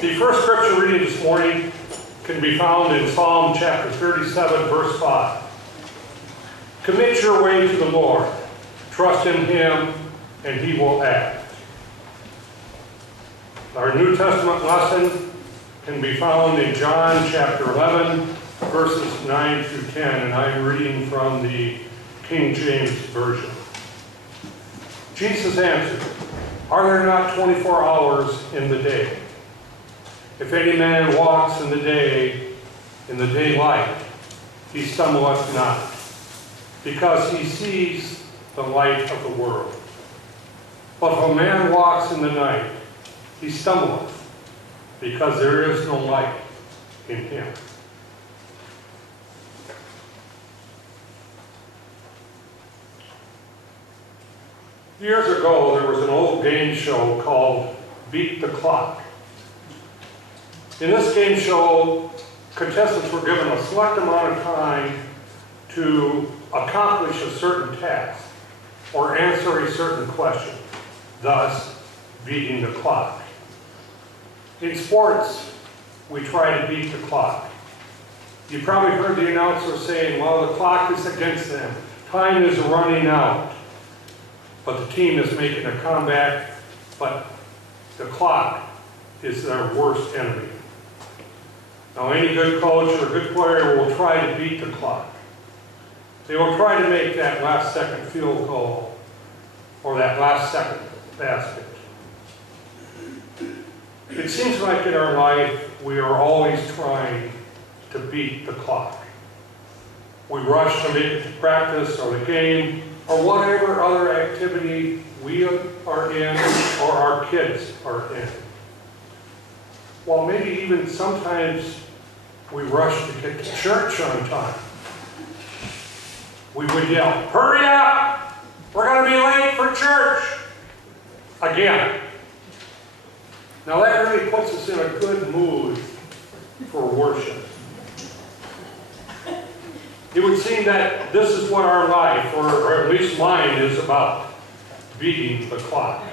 The first scripture reading this morning can be found in Psalm chapter 37, verse 5. Commit your way to the Lord. Trust in Him, and He will act. Our New Testament lesson can be found in John chapter 11, verses 9 through 10, and I'm reading from the King James Version. Jesus answered, "Are there not 24 hours in the day? If any man walks in the daylight, he stumbleth not, because he sees the light of the world. But if a man walks in the night, he stumbleth, because there is no light in him." Years ago, there was an old game show called Beat the Clock. In this game show, contestants were given a select amount of time to accomplish a certain task or answer a certain question, thus beating the clock. In sports, we try to beat the clock. You probably heard the announcer saying, "Well, the clock is against them. Time is running out." But the team is making a comeback, but the clock is their worst enemy. Now, any good coach or good player will try to beat the clock. They will try to make that last second field goal or that last second basket. It seems like in our life, we are always trying to beat the clock. We rush to make it to practice or the game or whatever other activity we are in or our kids are in. Well, maybe even sometimes we rush to get to church on time. We would yell, "Hurry up! We're going to be late for church!" Again. Now that really puts us in a good mood for worship. It would seem that this is what our life, or at least mine, is about: beating the clock.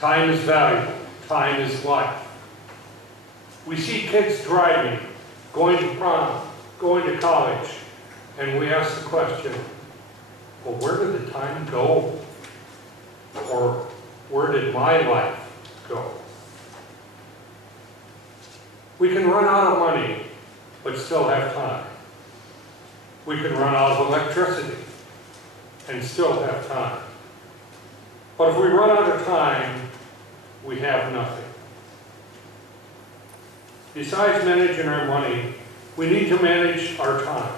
Time is valuable. Time is life. We see kids driving, going to prom, going to college, and we ask the question, well, where did the time go? Or where did my life go? We can run out of money, but still have time. We can run out of electricity and still have time. But if we run out of time, we have nothing. Besides managing our money, we need to manage our time.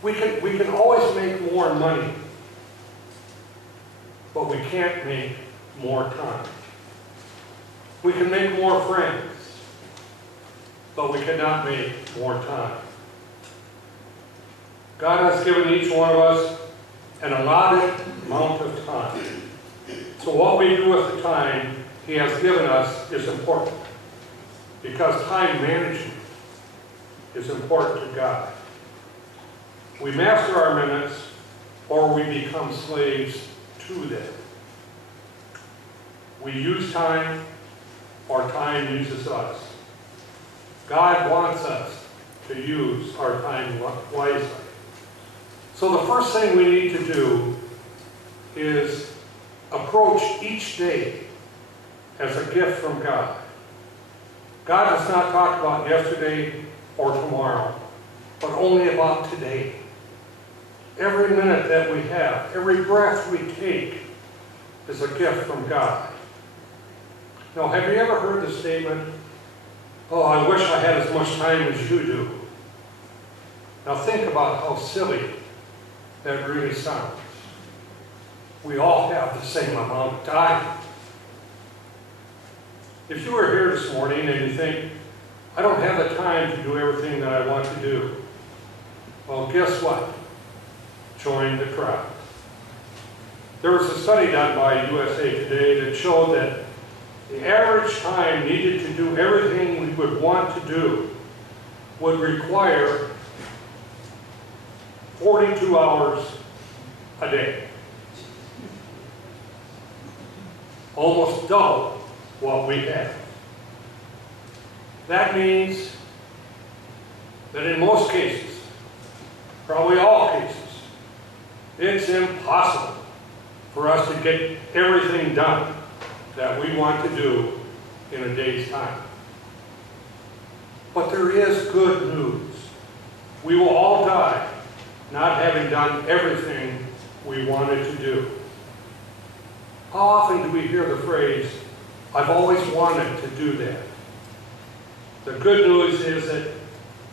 We can always make more money, but we can't make more time. We can make more friends, but we cannot make more time. God has given each one of us an allotted amount of time. So what we do with the time He has given us is important, because time management is important to God. We master our minutes, or we become slaves to them. We use time, or time uses us. God wants us to use our time wisely. So the first thing we need to do is approach each day as a gift from God. God does not talk about yesterday or tomorrow, but only about today. Every minute that we have, every breath we take is a gift from God. Now, have you ever heard the statement, "Oh, I wish I had as much time as you do"? Now think about how silly that really sounds. We all have the same amount of time. If you are here this morning and you think, "I don't have the time to do everything that I want to do," well, guess what? Join the crowd. There was a study done by USA Today that showed that the average time needed to do everything we would want to do would require 42 hours a day. Almost double what we have. That means that in most cases, probably all cases, it's impossible for us to get everything done that we want to do in a day's time. But there is good news. We will all die not having done everything we wanted to do. How often do we hear the phrase, "I've always wanted to do that"? The good news is that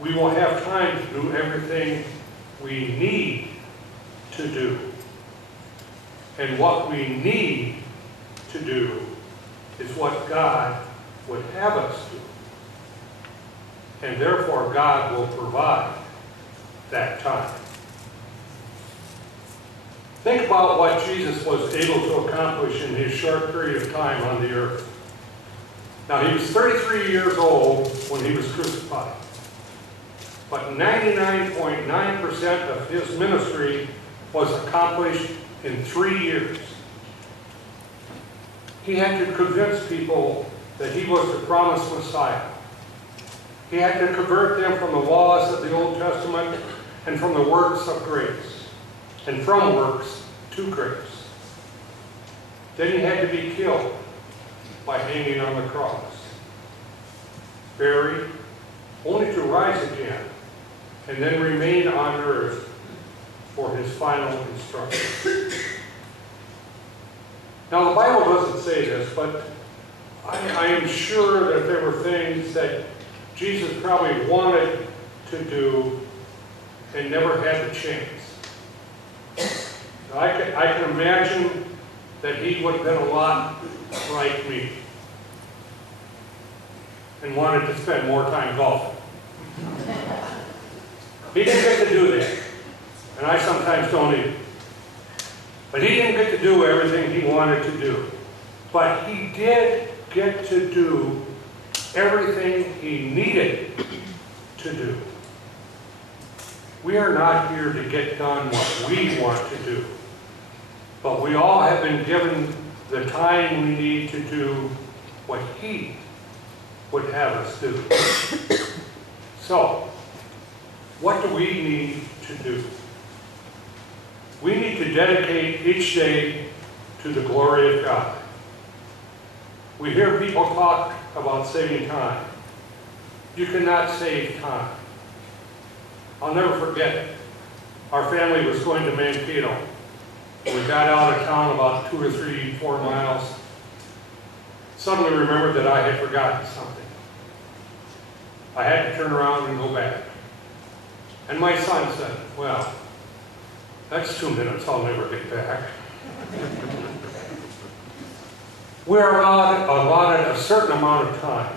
we will have time to do everything we need to do. And what we need to do is what God would have us do. And therefore, God will provide that time. Think about what Jesus was able to accomplish in his short period of time on the earth. Now, he was 33 years old when he was crucified. But 99.9% of his ministry was accomplished in 3 years. He had to convince people that he was the promised Messiah. He had to convert them from the laws of the Old Testament and from the works of grace, and from works to grace. Then he had to be killed by hanging on the cross, buried, only to rise again, and then remain on earth for his final instruction. Now, the Bible doesn't say this, but I am sure that there were things that Jesus probably wanted to do and never had the chance. I can imagine that he would have been a lot like me and wanted to spend more time golfing. He didn't get to do that, and I sometimes don't either. But he didn't get to do everything he wanted to do. But he did get to do everything he needed to do. We are not here to get done what we want to do, but we all have been given the time we need to do what he would have us do. So, what do we need to do? We need to dedicate each day to the glory of God. We hear people talk about saving time. You cannot save time. I'll never forget it. Our family was going to Mankato. We got out of town about 2 or 3, 4 miles. Suddenly remembered that I had forgotten something. I had to turn around and go back. And my son said, "Well, that's 2 minutes, I'll never get back." We're allotted a certain amount of time,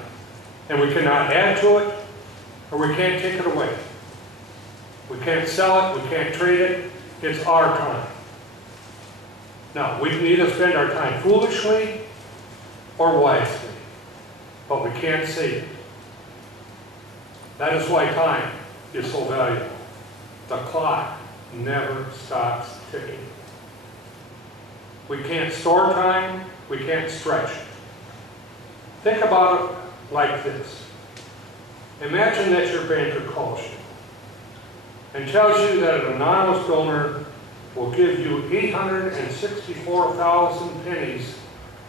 and we cannot add to it, or we can't take it away. We can't sell it, we can't trade it, it's our time. Now, we can either spend our time foolishly or wisely, but we can't save it. That is why time is so valuable. The clock never stops ticking. We can't store time, we can't stretch it. Think about it like this. Imagine that your banker calls you and tells you that an anonymous donor will give you 864,000 pennies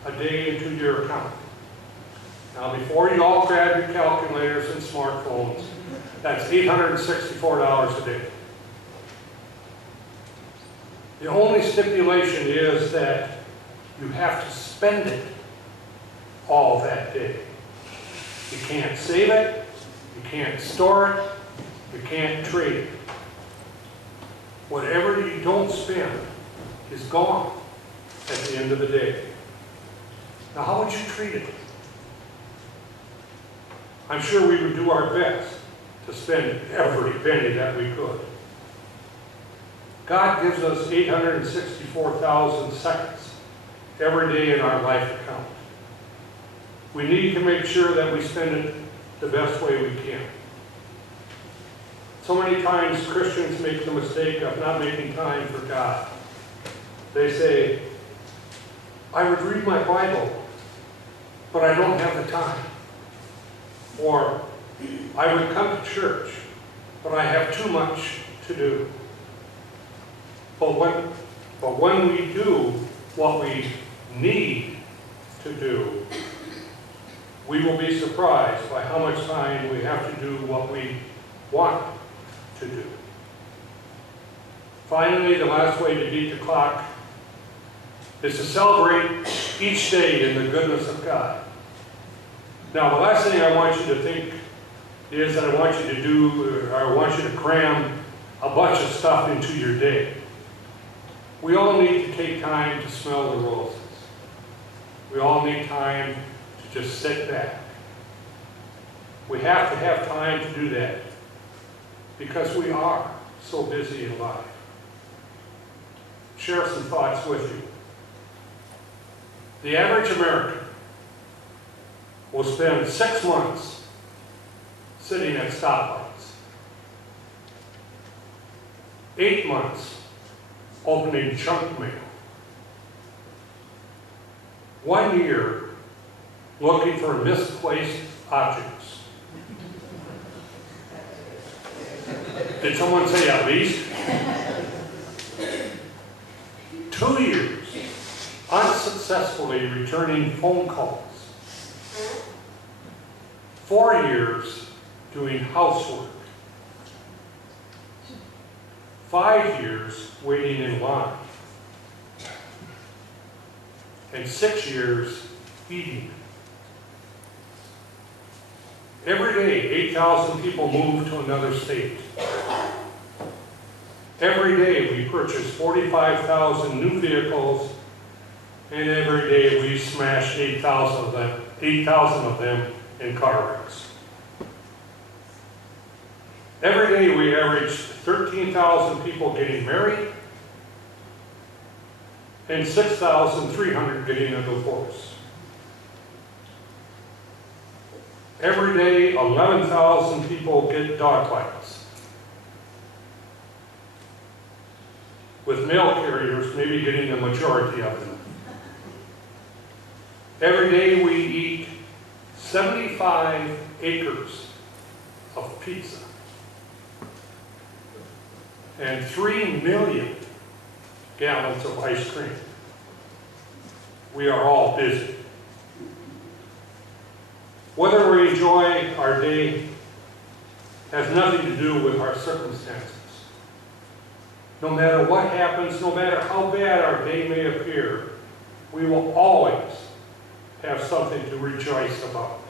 a day into your account. Now, before you all grab your calculators and smartphones, that's $864 a day. The only stipulation is that you have to spend it all that day. You can't save it, you can't store it, you can't trade it. Whatever you don't spend is gone at the end of the day. Now, how would you treat it? I'm sure we would do our best to spend every penny that we could. God gives us 864,000 seconds every day in our life account. We need to make sure that we spend it the best way we can. So many times Christians make the mistake of not making time for God. They say, "I would read my Bible, but I don't have the time." Or I would come to church, but I have too much to do. But when we do what we need to do, we will be surprised by how much time we have to do what we want to do. Finally, the last way to beat the clock is to celebrate each day in the goodness of God. Now, the last thing I want you to think is that I want you to do, or I want you to cram a bunch of stuff into your day. We all need to take time to smell the roses. We all need time to just sit back. We have to have time to do that because we are so busy in life. Share some thoughts with you. The average American will spend 6 months sitting at stoplights, 8 months opening junk mail, 1 year looking for misplaced objects. Did someone say at least? 2 years unsuccessfully returning phone calls. 4 years doing housework. 5 years waiting in line. And 6 years eating. Every day, 8,000 people move to another state. Every day we purchase 45,000 new vehicles, and every day we smash 8,000 of them in car wrecks. Every day we average 13,000 people getting married and 6,300 getting a divorce. Every day 11,000 people get dog bites. With mail carriers maybe getting the majority of them. Every day we eat 75 acres of pizza and 3 million gallons of ice cream. We are all busy. Whether we enjoy our day has nothing to do with our circumstances. No matter what happens, no matter how bad our day may appear, we will always have something to rejoice about.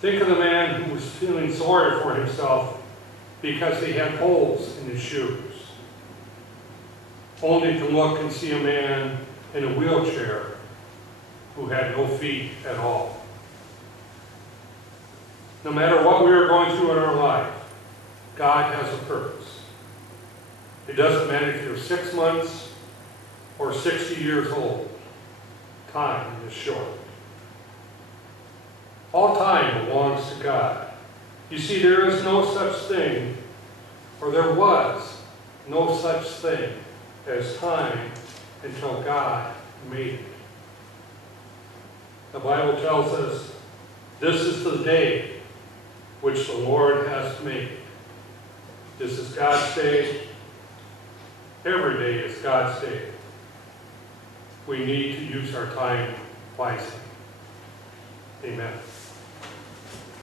Think of the man who was feeling sorry for himself because he had holes in his shoes, only to look and see a man in a wheelchair who had no feet at all. No matter what we are going through in our life, God has a purpose. It doesn't matter if you're 6 months or 60 years old. Time is short. All time belongs to God. You see, there is no such thing, or there was no such thing as time until God made it. The Bible tells us, this is the day which the Lord has made. This is God's day. Every day is God's day. We need to use our time wisely. Amen.